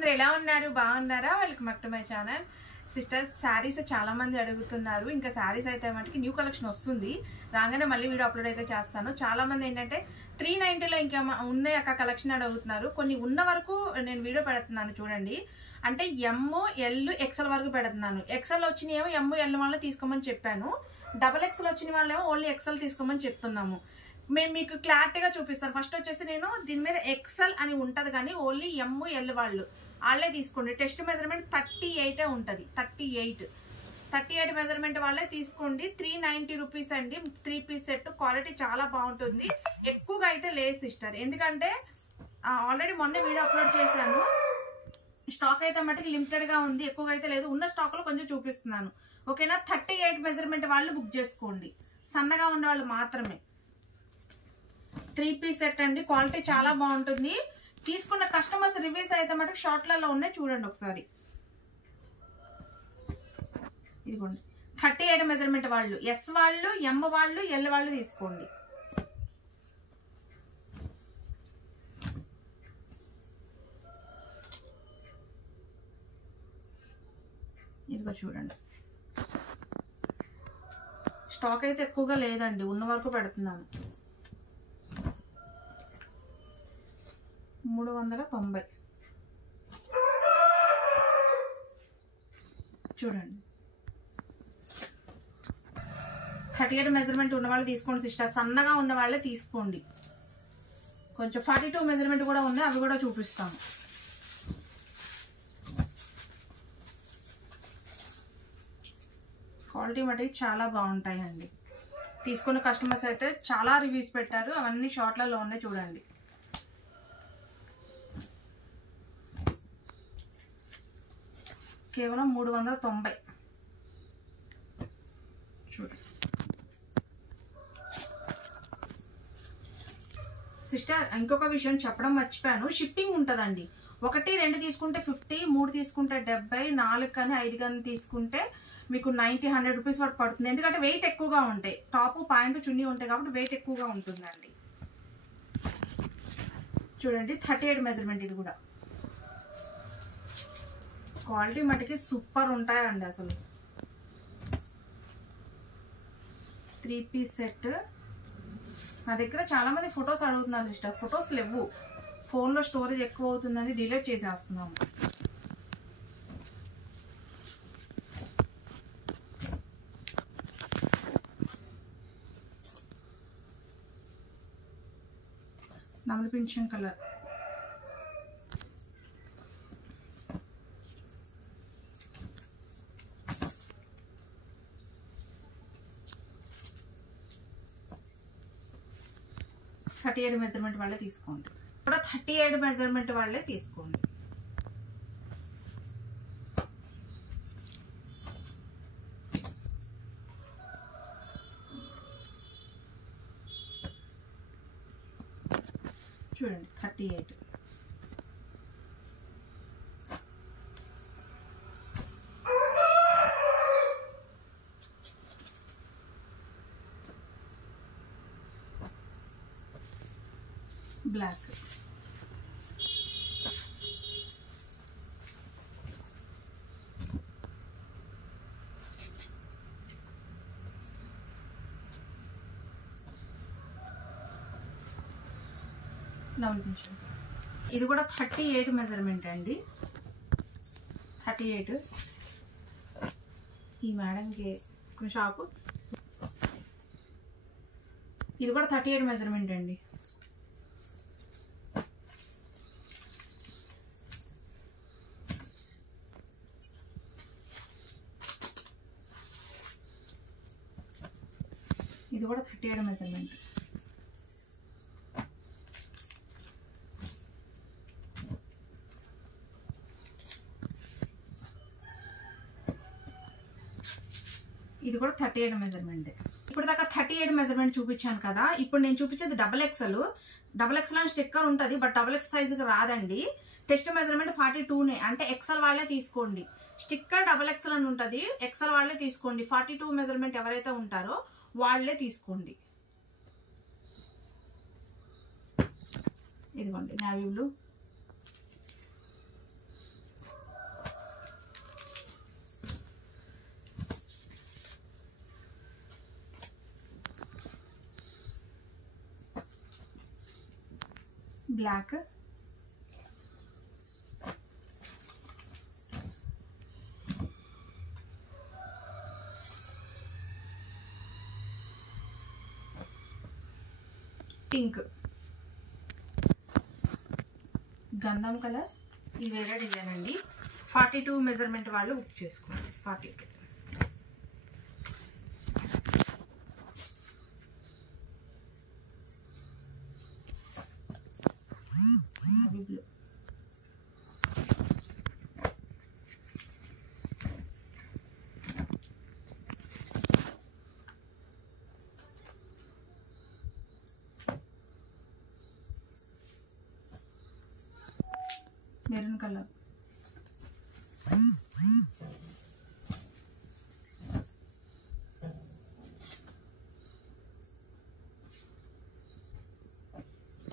అందరూ ఎలా ఉన్నారు? బాగున్నారా? Welcome back to my channel. Sisters, saris చాలా మంది అడుగుతున్నారు. ఇంకా శారీస్ అయితే మనకి న్యూ కలెక్షన్ వస్తుంది, రాగానే మళ్ళీ వీడియో అప్లోడ్ అయితే చేస్తాను. చాలా మంది ఏంటంటే 390లో ఇంకా ఉన్నాయి అక్క కలెక్షన్ అడుగుతున్నారు. కొన్ని ఉన్న వరకు నేను వీడియో పెడుతున్నాను చూడండి. అంటే ఎమ్, ఎల్, ఎక్సెల్ వరకు పెడుతున్నాను. ఎక్సెల్ వచ్చినాయేమో ఎమ్, ఎల్ వాళ్ళు తీసుకోమని చెప్పాను. డబల్ ఎక్సెల్ వచ్చిన వాళ్ళేమో ఓన్లీ ఎక్సెల్ తీసుకోమని చెప్తున్నాము. మేము మీకు క్లారిటీగా చూపిస్తాను. ఫస్ట్ వచ్చేసి నేను దీని మీద ఎక్సెల్ అని ఉంటుంది, కానీ ఓన్లీ ఎమ్, ఎల్ వాళ్ళే తీసుకోండి. టెస్ట్ మెజర్మెంట్ 38 ఉంటుంది. 38 మెజర్మెంట్ వాళ్ళే తీసుకోండి. 390 రూపీస్ అండి. 3 పీస్ సెట్. క్వాలిటీ చాలా బాగుంటుంది. ఎక్కువగా అయితే లేదు సిస్టర్, ఎందుకంటే ఆల్రెడీ మొన్న వీడియో అప్లోడ్ చేశాను. స్టాక్ అయితే మటుకు లిమిటెడ్ గా ఉంది, ఎక్కువగా అయితే లేదు. ఉన్న స్టాక్ లో కొంచెం చూపిస్తున్నాను, ఓకేనా? 38 మెజర్మెంట్ వాళ్ళు బుక్ చేసుకోండి, సన్నగా ఉన్న వాళ్ళు మాత్రమే. 3 పీస్ సెట్ అండి. క్వాలిటీ చాలా బాగుంటుంది. తీసుకున్న కస్టమర్స్ రివ్యూస్ అయితే మటుకు షార్ట్లలో ఉన్నాయి, చూడండి ఒకసారి. ఇదిగోండి 38 మెజర్మెంట్ వాళ్ళు, ఎస్ వాళ్ళు, ఎమ్ వాళ్ళు, ఎల్ వాళ్ళు తీసుకోండి. ఇదిగో చూడండి, స్టాక్ అయితే ఎక్కువగా లేదండి, ఉన్న వరకు పెడుతున్నాను. 390 చూడండి. 38 మెజర్మెంట్ ఉన్న వాళ్ళు తీసుకోండి సిస్టర్, సన్నగా ఉన్న వాళ్ళే తీసుకోండి. కొంచెం 42 మెజర్మెంట్ కూడా ఉన్నాయి, అవి కూడా చూపిస్తాను. క్వాలిటీ మటుకు చాలా బాగుంటాయండి. తీసుకున్న కస్టమర్స్ అయితే చాలా రివ్యూస్ పెట్టారు, అవన్నీ షార్ట్లలో ఉన్నాయి, చూడండి. కేవలం 390 చూడండి సిస్టర్. ఇంకొక విషయం చెప్పడం మర్చిపోయాను, షిప్పింగ్ ఉంటుందండి. 1, 2 తీసుకుంటే 50, 3 తీసుకుంటే 70, 4 కానీ 5 కానీ తీసుకుంటే మీకు 90-100 రూపీస్ వరకు పడుతుంది. ఎందుకంటే వెయిట్ ఎక్కువగా ఉంటాయి, టాప్ ప్యాంటు చున్నీ ఉంటాయి కాబట్టి వెయిట్ ఎక్కువగా ఉంటుందండి. చూడండి 38 మెజర్మెంట్. ఇది కూడా క్వాలిటీ మటుకి సూపర్ ఉంటాయండి అసలు. 3 పీస్ సెట్. నా దగ్గర చాలా మంది ఫొటోస్ అడుగుతున్నారు సిస్టర్, ఫొటోస్ లేవు, ఫోన్లో స్టోరేజ్ ఎక్కువ అవుతుందని డిలీట్ చేసేస్తున్నాము. నమల పింఛన్ కలర్. థర్టీ 38 మెజర్మెంట్ వాళ్ళే తీసుకోండి. కూడా 38 మెజర్మెంట్ వాళ్ళే తీసుకోండి. చూడండి 38. బ్లాక్. ఇది కూడా 38 మెజర్మెంట్ అండి. 38. ఈ మేడంకి షాపు. ఇది కూడా 38 మెజర్మెంట్ అండి. ఇది కూడా 38 మెజర్మెంట్. ఇది కూడా 38 మెజర్మెంట్. ఇప్పుడు దాకా 38 మెజర్మెంట్ చూపించాను కదా, ఇప్పుడు నేను చూపించేది డబల్ ఎక్సెల్. డబల్ ఎక్సెల్ అని స్టిక్కర్ ఉంటుంది, బట్ డబల్ ఎక్స్ సైజుకి రాదండి. టెస్ట్ మెజర్మెంట్ 42నే, అంటే ఎక్సెల్ వాళ్ళే తీసుకోండి. స్టిక్కర్ డబల్ ఎక్సెల్ అని ఉంటుంది, ఎక్సెల్ వాళ్ళే తీసుకోండి. 42 మెజర్మెంట్ ఎవరైతే ఉంటారో వాళ్ళే తీసుకోండి. ఇదిగోండి నేవీ బ్లూ. బ్లాక్, పింక్, గంధం కలర్. ఇది వేరే డిజైన్ అండి. 42 మెజర్మెంట్ వాళ్ళు బుక్ చేసుకోండి. 42. Blue, maroon colour,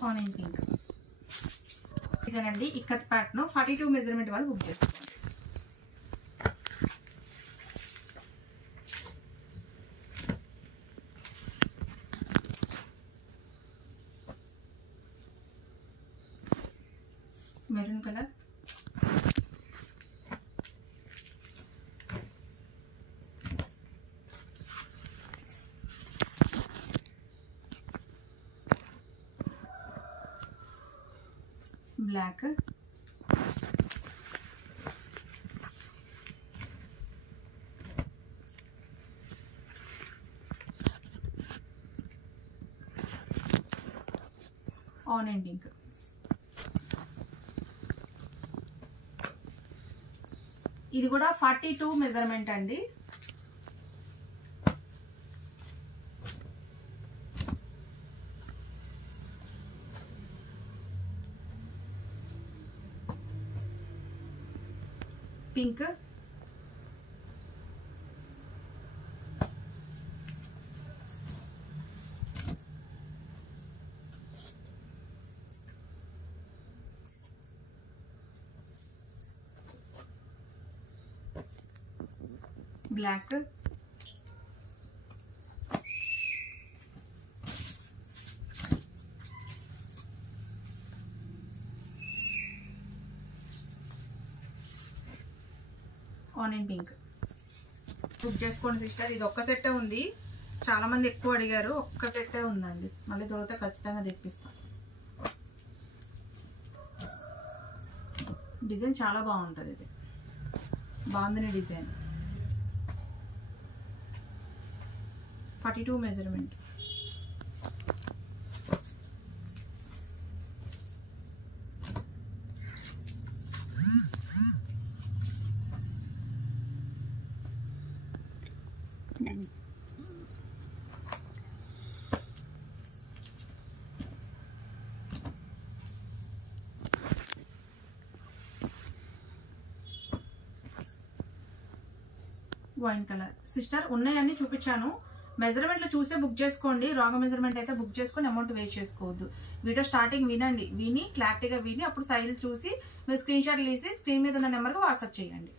onion pink. ఇదేనండి ఇక్కత్ ప్యాటర్న్. 42 మెజర్మెంట్ వాళ్ళు బుక్ చేసుకోండి. Maroon colour, black, onion pink. ఇది కూడా 42 మెజర్మెంట్ అండి. Pink, black, onion pink. Book చేసుకోండి సిస్టర్. ఇది ఒక్క సెట్టే ఉంది. చాలా మంది ఎక్కువ అడిగారు. ఒక్క సెట్టే ఉందండి. మళ్ళీ దొరికితే ఖచ్చితంగా తెప్పిస్తాం. డిజైన్ చాలా బాగుంటుంది. ఇది బాగుంది design. 42 measurement. Wine colour. Sister ఉన్నాయన్నీ చూపించాను. మెజర్మెంట్లు చూసే బుక్ చేసుకోండి. రాంగ్ మెజర్మెంట్ అయితే బుక్ చేసుకొని అమౌంట్ వేస్ట్ చేసుకోవద్దు. వీడియో స్టార్టింగ్ వినండి, విని క్లారిటీగా విని అప్పుడు సైజ్ చూసి మీరు స్క్రీన్ షాట్ తీసి స్క్రీన్ మీద ఉన్న నెంబర్కి వాట్సాప్ చేయండి.